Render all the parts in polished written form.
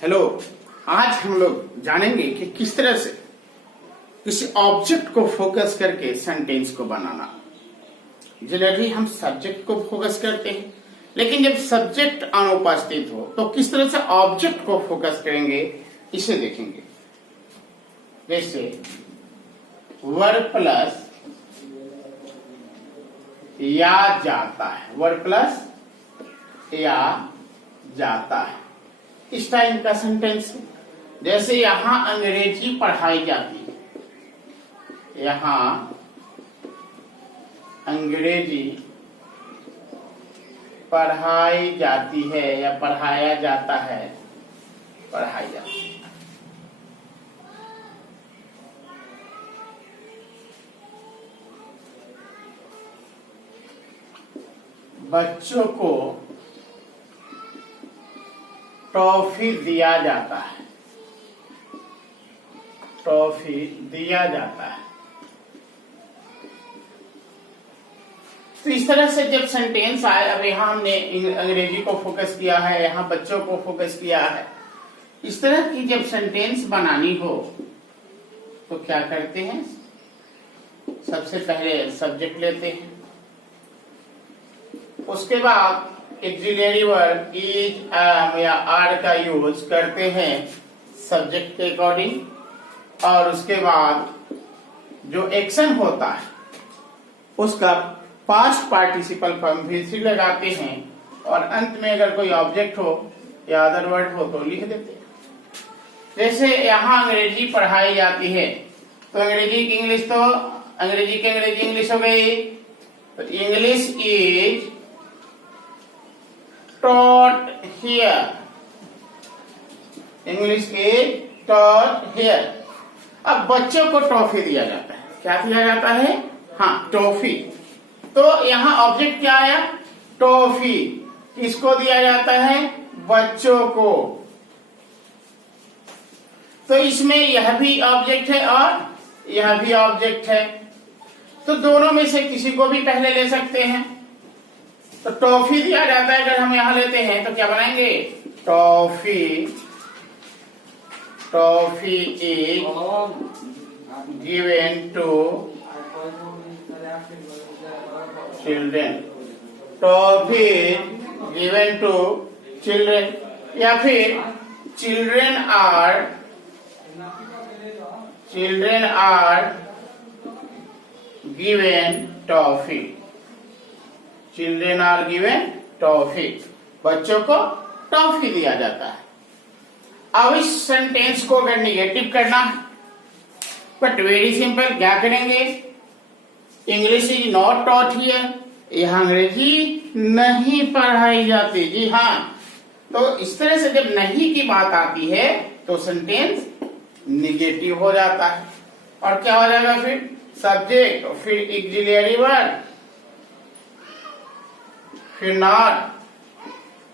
Hello, आज हम लोग जानेंगे कि किस तरह से किसी ऑब्जेक्ट को फोकस करके सेंटेंस को बनाना। जनरली हम सब्जेक्ट को फोकस करते हैं, लेकिन जब सब्जेक्ट अनुपस्थित हो तो किस तरह से ऑब्जेक्ट को फोकस करेंगे इसे देखेंगे। जैसे वर्ब प्लस या जाता है, वर्ब प्लस या जाता है, इस टाइप का सेंटेंस। जैसे यहां अंग्रेजी पढ़ाई जाती है, यहां अंग्रेजी पढ़ाई जाती है या पढ़ाया जाता है, पढ़ाई जाती है। बच्चों को टॉफी दिया जाता है, टॉफी दिया जाता है। तो इस तरह से जब सेंटेंस आए, अब यहां हमने अंग्रेजी को फोकस किया है, यहां बच्चों को फोकस किया है। इस तरह की जब सेंटेंस बनानी हो तो क्या करते हैं, सबसे पहले सब्जेक्ट लेते हैं, उसके बाद ऑक्सिलरी वर्ब इज, एम या आर का यूज करते हैं सब्जेक्ट के अकॉर्डिंग, और उसके बाद जो एक्शन होता है उसका पास्ट पार्टिसिपल फॉर्म भी लगाते हैं, और अंत में अगर कोई ऑब्जेक्ट हो या अदर वर्ड हो तो लिख देते हैं। जैसे यहां अंग्रेजी पढ़ाई जाती है तो अंग्रेजी की इंग्लिश, तो अंग्रेजी की अंग्रेजी इंग्लिश हो गई, तो English is taught here, English is taught here। अब बच्चों को टॉफी दिया जाता है, क्या दिया जाता है, हाँ टॉफी। तो यहाँ ऑब्जेक्ट क्या आया, टॉफी। किसको दिया जाता है, बच्चों को। तो इसमें यह भी ऑब्जेक्ट है और यह भी ऑब्जेक्ट है, तो दोनों में से किसी को भी पहले ले सकते हैं। तो टॉफी दिया जाता है, अगर हम यहां लेते हैं तो क्या बनाएंगे, toffee, toffee is given to children, toffee given to children, या फिर children are given toffee, children are given toffee, बच्चों को टॉफी दिया जाता है। अब इस सेंटेंस को अगर निगेटिव करना, बट वेरी सिंपल, क्या करेंगे, English is not taught here, यहां अंग्रेजी नहीं पढ़ाई जाती, जी हाँ। तो इस तरह से जब नहीं की बात आती है तो सेंटेंस निगेटिव हो जाता है, और क्या हो जाएगा, फिर सब्जेक्ट, फिर ऑक्सिलरी वर्ब, फिर नॉट,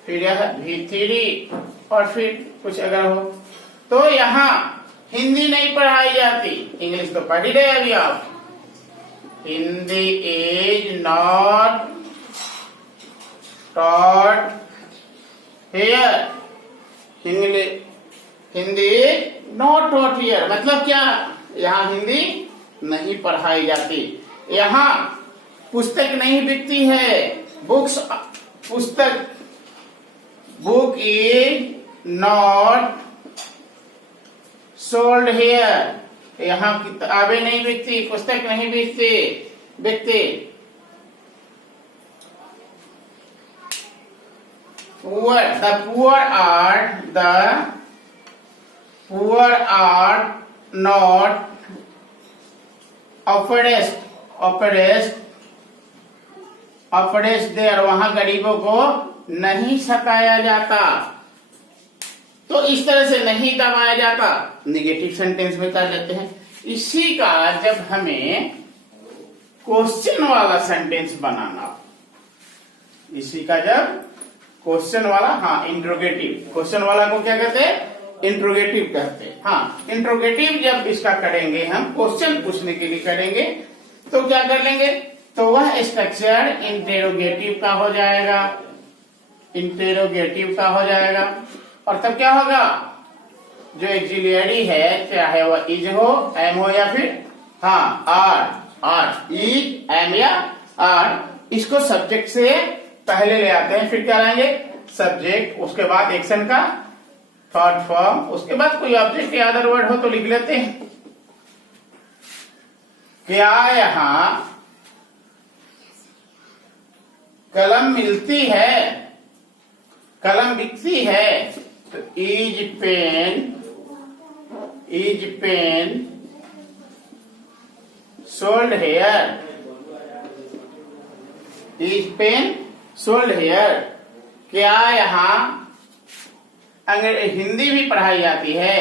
फिर यह भी3, और फिर कुछ अगर हो। तो यहाँ हिंदी नहीं पढ़ाई जाती, इंग्लिश तो पढ़ ही रहे अभी आप, Hindi is not taught here, Hindi is not taught here, मतलब क्या, यहाँ हिंदी नहीं पढ़ाई जाती, यहाँ पुस्तक नहीं बिकती है, बुक्स, पुस्तक, book is not sold here, यहाँ किताबें नहीं बिकती, पुस्तक नहीं बिकती। Poor, the poor are not oppressed there, वहां गरीबों को नहीं सताया जाता। तो इस तरह से नहीं दबाया जाता, निगेटिव सेंटेंस में कर लेते हैं। इसी का जब हमें क्वेश्चन वाला सेंटेंस बनाना, इसी का जब क्वेश्चन वाला, हाँ इंट्रोगेटिव, क्वेश्चन वाला को क्या कहते हैं, इंट्रोगेटिव कहते हैं। हाँ, इंट्रोगेटिव जब इसका करेंगे, हम क्वेश्चन पूछने के लिए करेंगे, तो क्या कर लेंगे, तो वह स्ट्रक्चर इंटेरोगेटिव का हो जाएगा, इंटेरोगेटिव का हो जाएगा। और तब क्या होगा, जो एक्सिलियरी है, चाहे वह इज हो, एम हो या फिर हाँ आर, इज, एम या आर, इसको सब्जेक्ट से पहले ले आते हैं, फिर क्या लाएंगे सब्जेक्ट, उसके बाद एक्शन का थर्ड फॉर्म, उसके बाद कोई ऑब्जेक्ट या अदर वर्ड हो तो लिख लेते हैं। क्या यहां कलम मिलती है, कलम बिकती है, तो is pen sold here, is pen sold here. क्या यहाँ हिंदी भी पढ़ाई जाती है,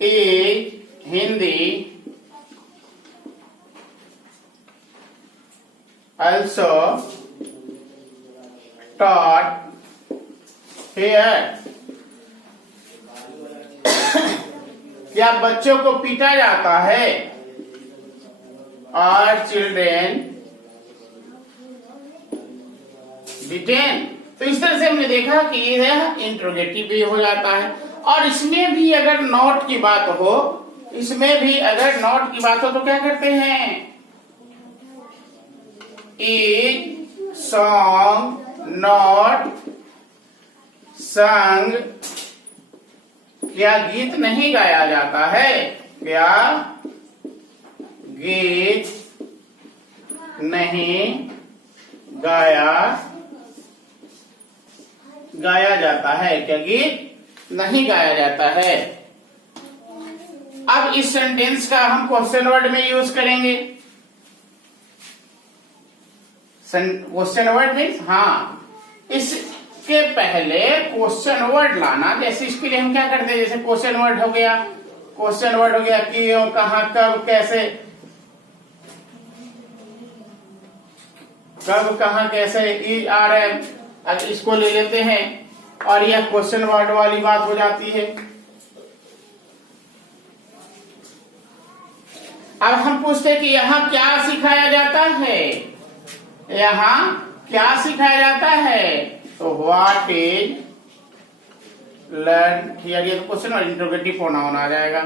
is Hindi also taught here। क्या बच्चों को पीटा जाता है, और चिल्ड्रेन डिटेन। तो इस तरह से हमने देखा कि यह इंट्रोगेटिव भी हो जाता है, और इसमें भी अगर नॉट की बात हो, इसमें भी अगर नॉट की बात हो तो क्या करते हैं, इज सॉन्ग नॉट संग। क्या गीत नहीं गाया जाता है, क्या गीत नहीं गाया जाता है, क्या गीत नहीं गाया जाता है। अब इस सेंटेंस का हम क्वेश्चन वर्ड में यूज करेंगे। क्वेश्चन वर्ड मीन्स हाँ, इसके पहले क्वेश्चन वर्ड लाना। जैसे इसके लिए हम क्या करते हैं, जैसे क्वेश्चन वर्ड हो गया, क्वेश्चन वर्ड हो गया क्यों, कहाँ, कब, कैसे, कब, कहाँ, कैसे, इज, आर, एम। अब इसको ले लेते हैं और यह क्वेश्चन वर्ड वाली बात हो जाती है। अब हम पूछते हैं कि यहाँ क्या सिखाया जाता है, यहाँ क्या सिखाया जाता है, तो व्हाट इज लर्न हियर, ये तो क्वेश्चन और इंट्रोगेटिव प्रोनाउन आ जाएगा,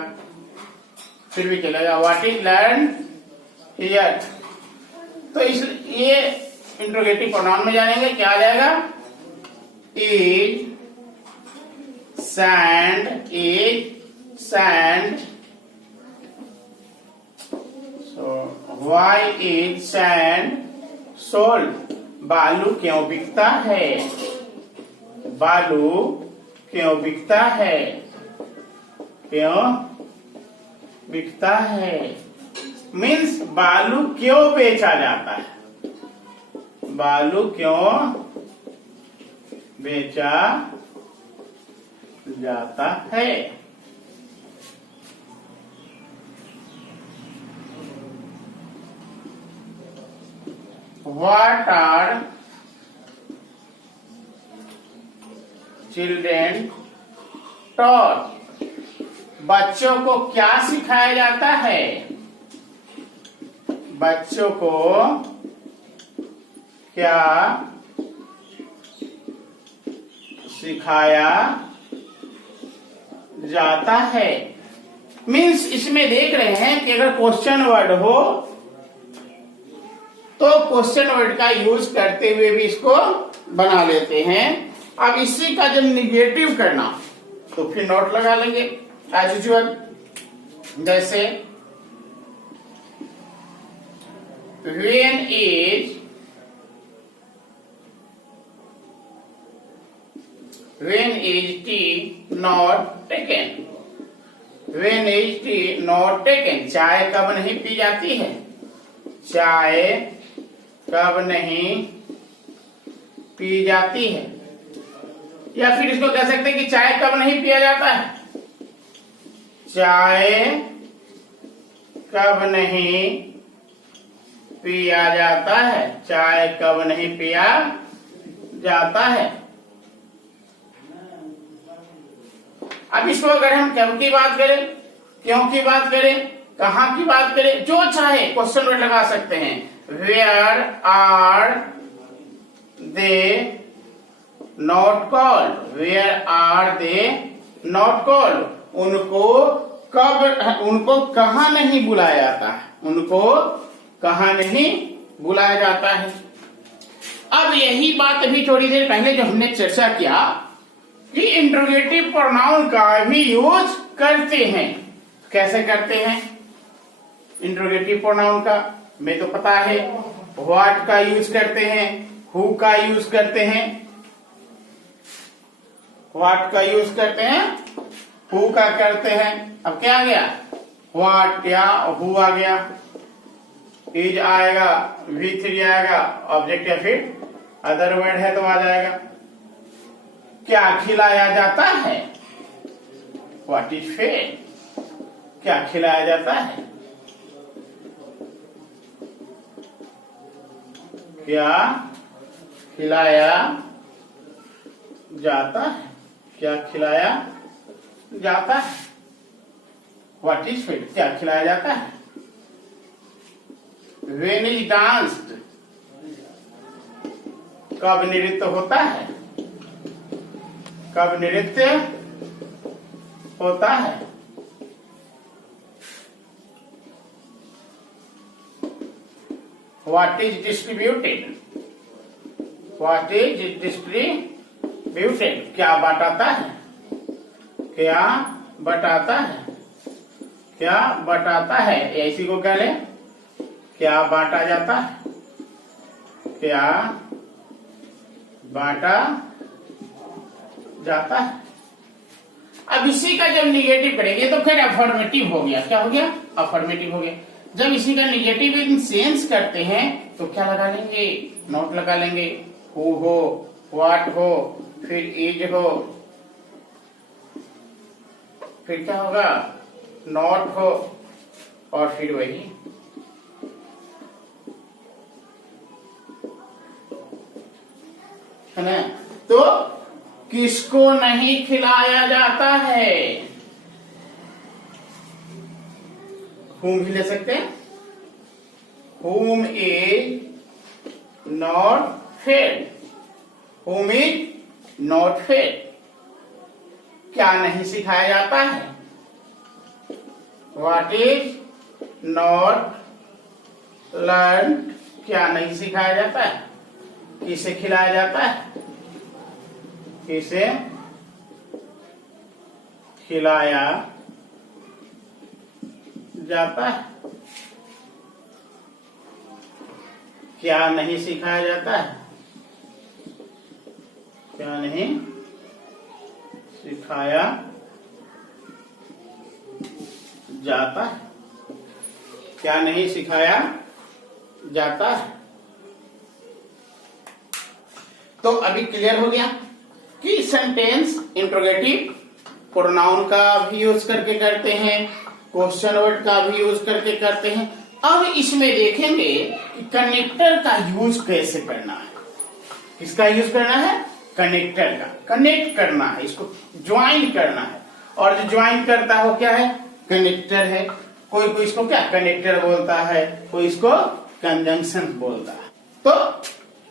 फिर भी चलेगा, व्हाट इज लर्न हियर। तो इस ये इंट्रोगेटिव प्रोनाउन में जानेंगे, क्या आ जाएगा, is sand, is sand, so why is sand sold. बालू क्यों बिकता है, बालू क्यों बिकता है, क्यों बिकता है, मीन्स बालू क्यों बेचा जाता है, बालू क्यों बेचा जाता है। What are children taught? बच्चों को क्या सिखाया जाता है, बच्चों को क्या सिखाया जाता है। मीन्स इसमें देख रहे हैं कि अगर क्वेश्चन वर्ड हो तो क्वेश्चन वर्ड का यूज करते हुए भी इसको बना लेते हैं। अब इसी का जब निगेटिव करना तो फिर नोट लगा लेंगे एज यूजुअल। जैसे when is tea not taken, when is tea not taken, चाय कब नहीं पी जाती है, चाय कब नहीं पी जाती है। या फिर इसको कह सकते हैं कि चाय कब नहीं पिया जाता है, चाय कब नहीं पिया जाता है, चाय कब नहीं पिया जाता है। अब इसको अगर हम कब की बात करें, क्यों की बात करें, कहाँ की बात करें, जो चाहे क्वेश्चन वर्ड लगा सकते हैं। Where are they not called, where are they not called, उनको कहाँ नहीं बुलाया जाता है, उनको कहाँ नहीं बुलाया जाता है। अब यही बात अभी थोड़ी देर पहले जो हमने चर्चा किया कि इंट्रोगेटिव प्रोनाउन का भी यूज करते हैं। कैसे करते हैं इंट्रोगेटिव प्रोनाउन का? मैं तो पता है, व्हाट का यूज करते हैं, हु का यूज करते हैं, व्हाट का यूज करते हैं, हु का करते हैं। अब क्या आ गया? व्हाट या हु आ गया, इज आएगा, V3 आएगा, ऑब्जेक्ट या फिर अदर वर्ड है तो आ जाएगा। क्या खिलाया जाता है? What is fed? क्या खिलाया जाता है? क्या खिलाया जाता है? क्या खिलाया जाता है? What is fed? क्या खिलाया जाता है? When is danced? कब नृत्य होता है? कब नृत्य होता है? What is distributed? What is distributed? क्या बटाता है? क्या बटाता है? क्या बटाता है? इसी को कह ले, क्या बांटा जाता है? क्या बांटा जाता है? अब इसी का जब निगेटिव करेंगे तो फिर अफर्मेटिव हो गया। क्या हो गया? अफर्मेटिव हो गया। जब इसी का निगेटिव इन सेंस करते हैं तो क्या लगा लेंगे? नॉट लगा लेंगे। हु हो, व्हाट हो, फिर इज हो, फिर क्या होगा? नॉट हो, और फिर वही है ना। तो किसको नहीं खिलाया जाता है? whom भी ले सकते हैं। whom is not fed? whom is not fed? क्या नहीं सिखाया जाता है? what is not learned? क्या नहीं सिखाया जाता है? किसे खिलाया जाता है? किसे खिलाया जाता है? क्या नहीं सिखाया जाता है? क्या नहीं सिखाया जाता है? क्या नहीं सिखाया जाता है? तो अभी क्लियर हो गया कि सेंटेंस इंट्रोगेटिव प्रोनाउन का भी यूज करके करते हैं, क्वेश्चन वर्ड का भी यूज करके करते हैं। अब इसमें देखेंगे कि कनेक्टर का यूज कैसे करना है। किसका यूज करना है? कनेक्टर का। कनेक्ट करना है, इसको ज्वाइन करना है, और जो ज्वाइन करता है वो क्या है? कनेक्टर है। कोई कोई इसको क्या कनेक्टर बोलता है, कोई इसको कंजंक्शन बोलता है। तो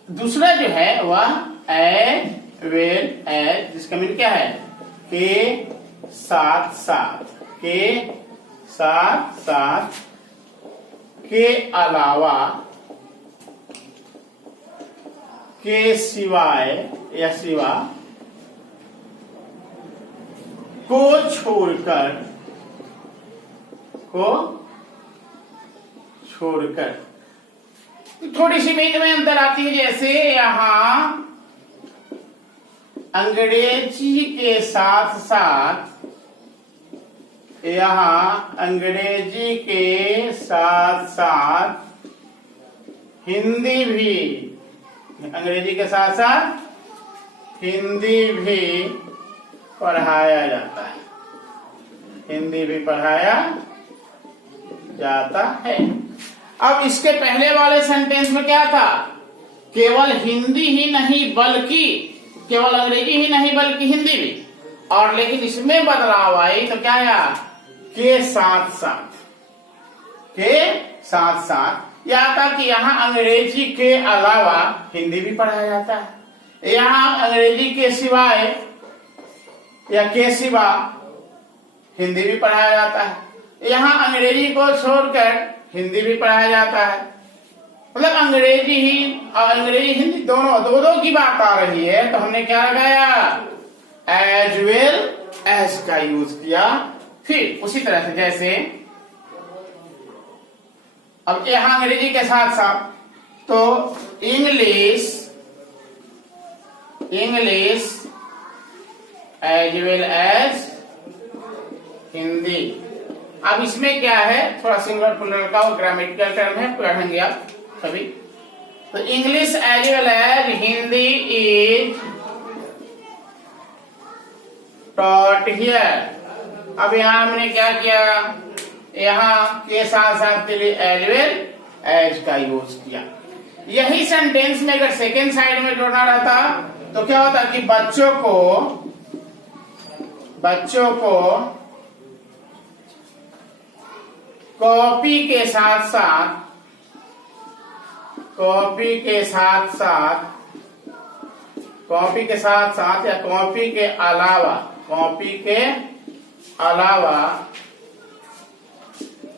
दूसरा जो है वह एज वेल एज, जिसका मीनिंग क्या है? के साथ साथ, के साथ साथ, के अलावा, के सिवाय या सिवा, को छोड़कर, को छोड़कर। थोड़ी सी बीच में अंतर आती है, जैसे यहां अंग्रेजी के साथ साथ, यहां अंग्रेजी के साथ साथ हिंदी भी, अंग्रेजी के साथ साथ हिंदी भी पढ़ाया जाता है। हिंदी भी पढ़ाया जाता है। अब इसके पहले वाले सेंटेंस में क्या था? केवल हिंदी ही नहीं बल्कि, केवल अंग्रेजी ही नहीं बल्कि हिंदी भी। और लेकिन इसमें बदलाव आई तो क्या आया? के साथ साथ, के साथ साथ। या था कि यहाँ अंग्रेजी के अलावा हिंदी भी पढ़ाया जाता है। यहाँ अंग्रेजी के सिवाय या के सिवा हिंदी भी पढ़ाया जाता है। यहाँ अंग्रेजी को छोड़कर हिंदी भी पढ़ाया जाता है। मतलब अंग्रेजी ही और अंग्रेजी हिंदी दोनों दो दो की बात आ रही है, तो हमने क्या लगाया, एज वेल एज का यूज किया। फिर उसी तरह से जैसे अब यहाँ अंग्रेजी के साथ साथ तो English as well as Hindi. अब इसमें क्या है, थोड़ा सिंगुलर प्लूरल का ग्रामेटिकल टर्म है, पढ़ेंगे आप सभी। तो English as well as Hindi is taught here. अब यहां हमने क्या किया, यहां के साथ साथ के लिए एज वेल एज का यूज किया। यही सेंटेंस में अगर सेकेंड साइड में जोड़ना रहता तो क्या होता कि बच्चों को कॉपी के साथ साथ या कॉपी के अलावा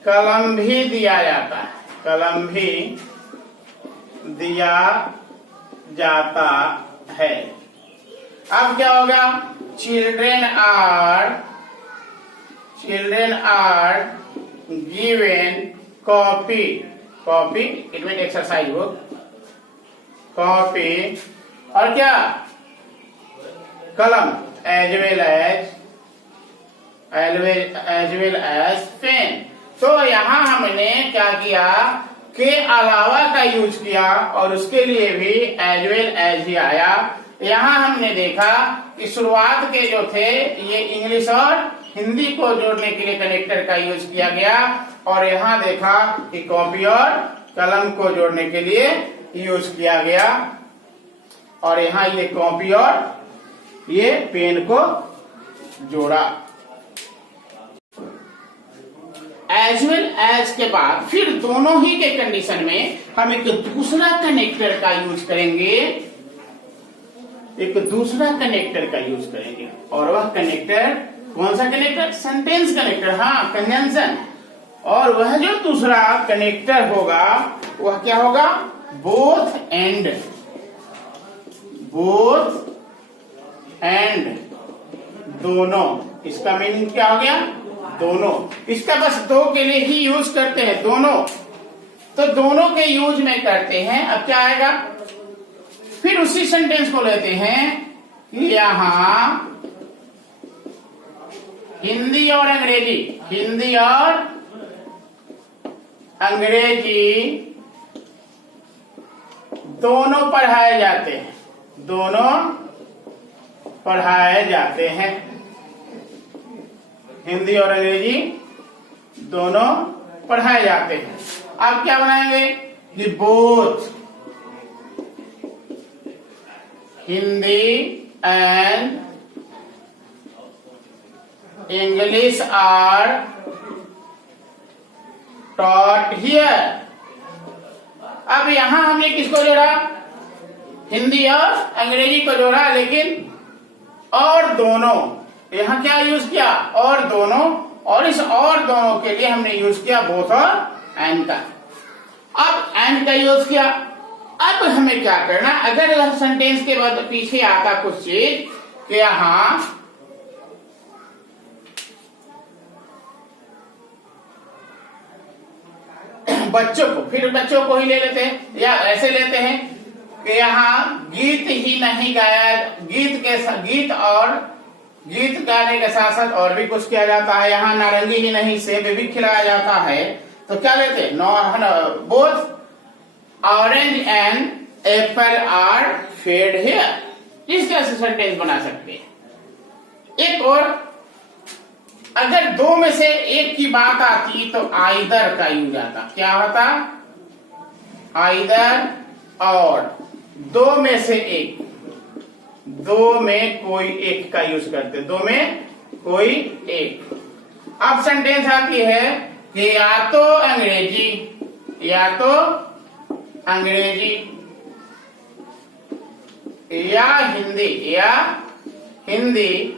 कलम भी दिया जाता है। अब क्या होगा, children are given copy it mean exercise book, copy और क्या कलम एज वेल एज पेन। तो यहां हमने क्या किया के अलावा का यूज किया और उसके लिए भी एज वेल एज ही आया। यहां हमने देखा कि शुरुआत के जो थे ये इंग्लिश और हिंदी को जोड़ने के लिए कनेक्टर का यूज किया गया, और यहां देखा कि कॉपी और कलम को जोड़ने के लिए यूज किया गया, और यहां ये कॉपी और ये पेन को जोड़ा। एज वेल एज के बाद फिर दोनों ही के कंडीशन में हम एक दूसरा कनेक्टर का यूज करेंगे, और वह कनेक्टर कौन सा कनेक्टर, सेंटेंस कनेक्टर, हाँ कंजंक्शन। और वह जो दूसरा कनेक्टर होगा वह क्या होगा, बोथ एंड दोनों। इसका मीनिंग क्या हो गया, दोनों। इसका बस दो के लिए ही यूज करते हैं, दोनों, तो दोनों के यूज में करते हैं। अब क्या आएगा, फिर उसी सेंटेंस को लेते हैं कि यहां हिंदी और अंग्रेजी दोनों पढ़ाए जाते हैं, हिंदी और अंग्रेजी दोनों पढ़ाए जाते हैं। अब क्या बनाएंगे कि both Hindi and English are taught here. अब यहां हमने किसको जोड़ा, हिंदी और अंग्रेजी को जोड़ा, लेकिन और दोनों, यहां क्या यूज किया, और दोनों, और इस और दोनों के लिए हमने यूज किया बोथ और एंड का। अब एंड का यूज किया। अब हमें क्या करना, अगर सेंटेंस के बाद पीछे आता कुछ चीज कि यहां बच्चों को ही ले लेते हैं, या ऐसे लेते हैं कि यहाँ गीत ही नहीं गाया, गीत गाने के साथ साथ और भी कुछ किया जाता है। यहाँ नारंगी ही नहीं सेब भी खिलाया जाता है, तो क्या लेते हैं, both orange and apple are fed here. इस तरह से सेंटेंस बना सकते हैं। एक और, अगर दो में से एक की बात आती तो आइदर का यूज आता। क्या होता, आइदर और, दो में से एक, दो में कोई एक का यूज करते, दो में कोई एक। अब सेंटेंस आती है कि या तो अंग्रेजी या हिंदी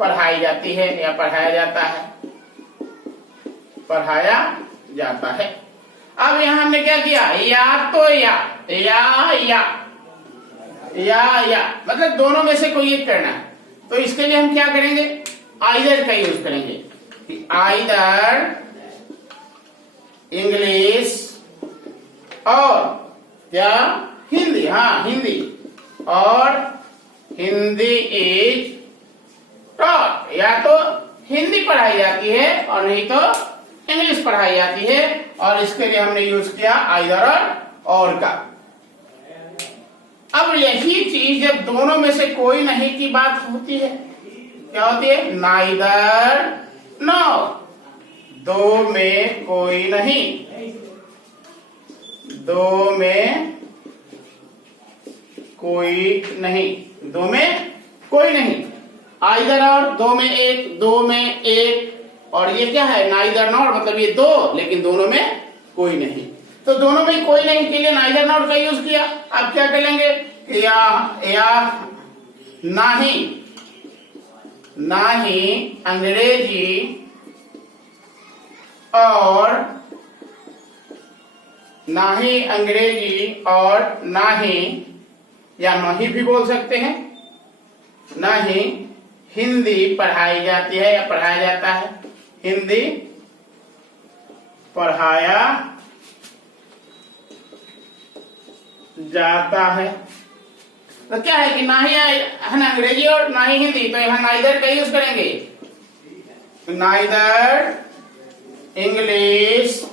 पढ़ाई जाती है या पढ़ाया जाता है, पढ़ाया जाता है। अब यहां हमने क्या किया, या तो या मतलब दोनों में से कोई एक करना है। तो इसके लिए हम क्या करेंगे, आइदर का यूज करेंगे। आइदर इंग्लिश और क्या, हिंदी। हाँ, हिंदी और हिंदी इज टॉट। या तो हिंदी पढ़ाई जाती है और नहीं तो इंग्लिश पढ़ाई जाती है, और इसके लिए हमने यूज किया आइदर और का। अब यही चीज जब दोनों में से कोई नहीं की बात होती है, क्या होती है, नाइदर नॉर। दो में कोई नहीं, दो में कोई नहीं, दो में कोई नहीं। आइदर और दो में एक, दो में एक, और ये क्या है, नाइदर नॉर, मतलब ये दो लेकिन दोनों में कोई नहीं। तो दोनों में कोई नहीं के लिए नाइदर नॉर का यूज किया। अब क्या करेंगे, या ना ही अंग्रेजी और ना ही, या नहीं भी बोल सकते हैं, ना ही हिंदी पढ़ाई जाती है या पढ़ाया जाता है, हिंदी पढ़ाया जाता है। तो क्या है कि ना ही है ना अंग्रेजी और ना ही हिंदी, तो यहां नाइदर का यूज करेंगे। Neither English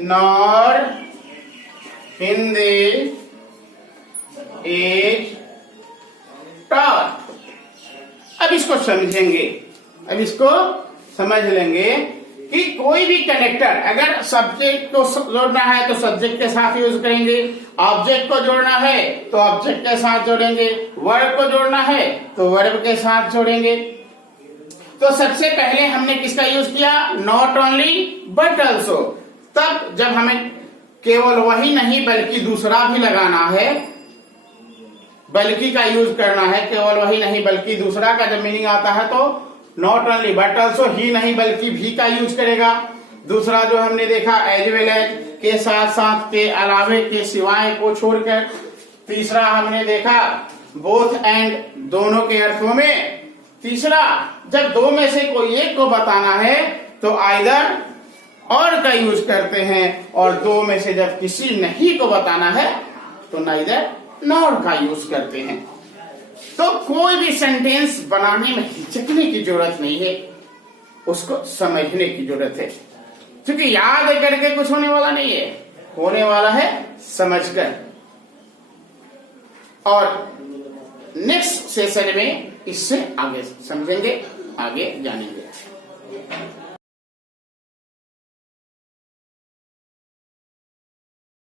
nor Hindi is taught. अब इसको समझेंगे, अब इसको समझ लेंगे कि कोई भी कनेक्टर अगर सब्जेक्ट को जोड़ना है तो सब्जेक्ट के साथ यूज करेंगे, ऑब्जेक्ट को जोड़ना है तो ऑब्जेक्ट के साथ जोड़ेंगे, वर्ब को जोड़ना है तो वर्ब के साथ जोड़ेंगे। तो सबसे पहले हमने किसका यूज किया, नॉट ओनली बट ऑल्सो। तब जब हमें केवल वही नहीं बल्कि दूसरा भी लगाना है, बल्कि का यूज करना है, केवल वही नहीं बल्कि दूसरा का जब मीनिंग आता है तो नॉट ओनली बट ऑल्सो, ही नहीं बल्कि भी का यूज करेगा। दूसरा जो हमने देखा एज वेल एज, के साथ साथ, के अलावे, के सिवाय को छोड़कर। तीसरा हमने देखा बोथ एंड, दोनों के अर्थों में। तीसरा जब दो में से कोई एक को बताना है तो आइदर और का यूज करते हैं, और दो में से जब किसी नहीं को बताना है तो नाइदर नॉर का यूज करते हैं। तो कोई भी सेंटेंस बनाने में हिचकने की जरूरत नहीं है, उसको समझने की जरूरत है, क्योंकि याद करके कुछ होने वाला नहीं है, होने वाला है समझकर। और नेक्स्ट सेशन में इससे आगे समझेंगे, आगे जानेंगे।